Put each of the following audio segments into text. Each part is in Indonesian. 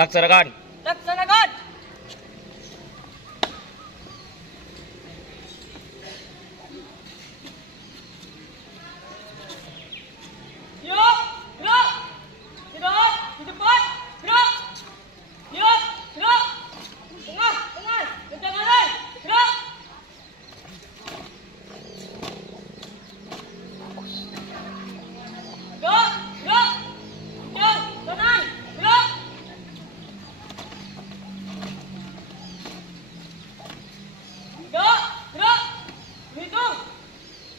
Laksanakan. Laksanakan. Yuk, gerak. Gerak, di depan. Gerak. Yuk, gerak. Tengah, tengah. Kencang kanan. Gerak. Gerak, gerak. Kencang kanan. Gerak. Gerak, gerak. Hitung.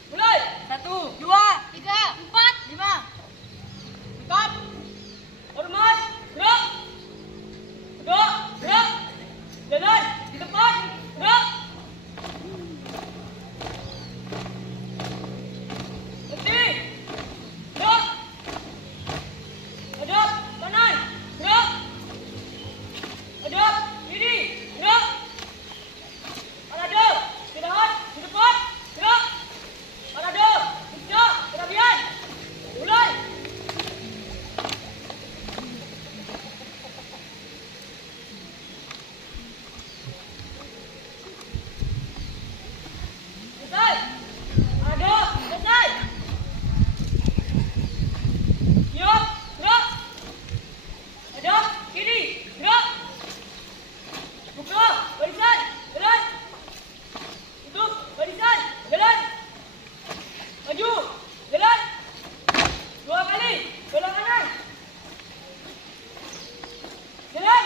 Mulai. 1, 2, 3, 4, 5. Stop. Hormat. Gerak. Gerak, gerak. Jalan di depan. Gerak. Berhenti. Gerak. Hadap kanan. Gerak. Hadap kiri. Gerak. Parade. Istirahat di depan. Gerak. Parade. Kerja. Kerabian. Mulai. Selesai. Parade. Selesai. Siap. Gerak. Hadap kiri. Gerak. Buka. Barisan. Jalan. Tutup. Barisan. Jalan. Maju. Jalan. 2 kali. Belok kanan. Jalan.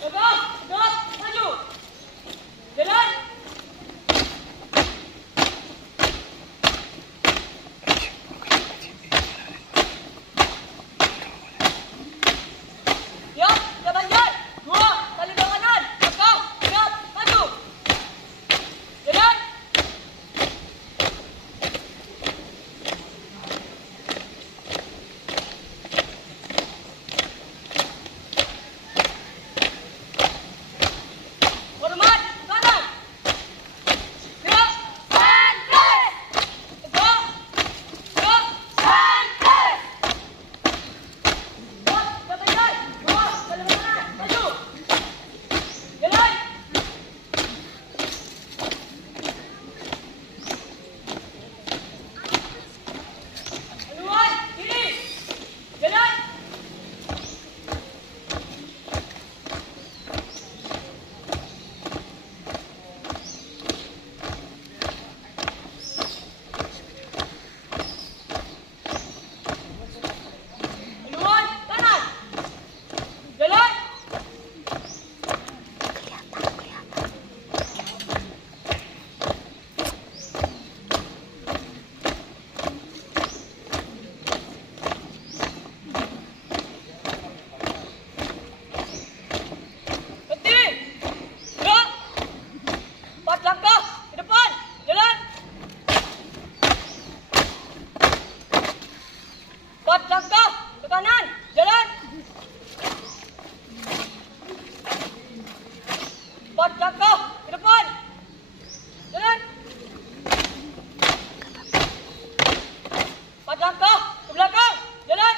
Tegak. Tegak. Maju. Jalan. Siap, kita banjar. 2 kali belok kanan. Tegak. Siap, maju. Jalan. Hormat, kanan. Gerak. Santai. Tegak. Gerak. Santai. Siap, kita banjar. 2 kali belok kanan. Maju. Jalan. Haluan kiri. Jalan. Haluan kanan. Jalan. Berhenti. Gerak. 4 langkah ke depan. Jalan. 4 langkah ke kanan. Jalan. 4 langkah ke depan. Jalan. 4 langkah ke belakang. Jalan.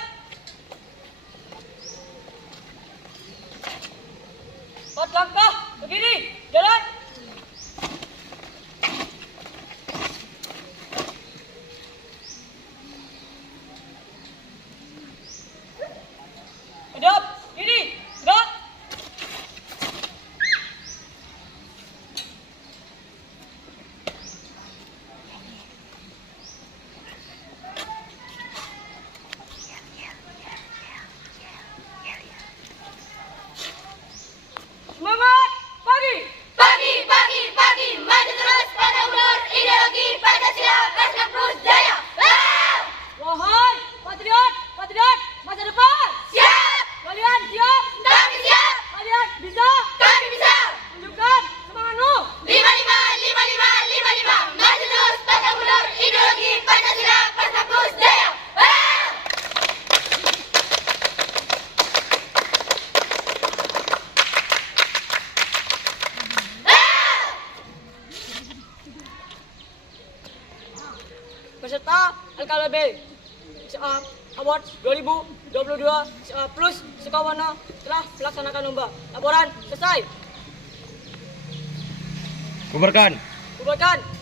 4 langkah ke kiri. Jalan. Hadap kiri. Gerak. Semangat pagi. Pagi. serta LKLB Award 2022 plus Sukawana telah melaksanakan lomba. Laporan selesai. Bubarkan. Bubarkan.